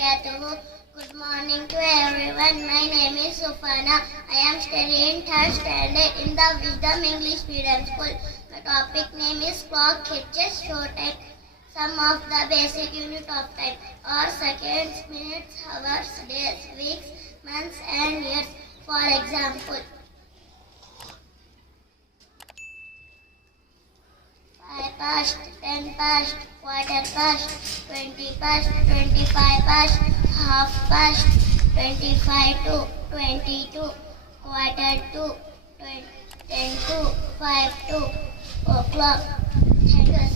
wabarakatuh. Good morning to everyone. My name is Sufana. I am studying third standard in the Wisdom English Medium School. My topic name is clock, hitches, show time. Some of the basic unit of time are seconds, minutes, hours, days, weeks, months and years. For example, 5 past, 10 past, quarter past, 20 past, 25 past, half past, 25 to, 22, quarter to, 10 to, 5 to, o'clock. Thank you.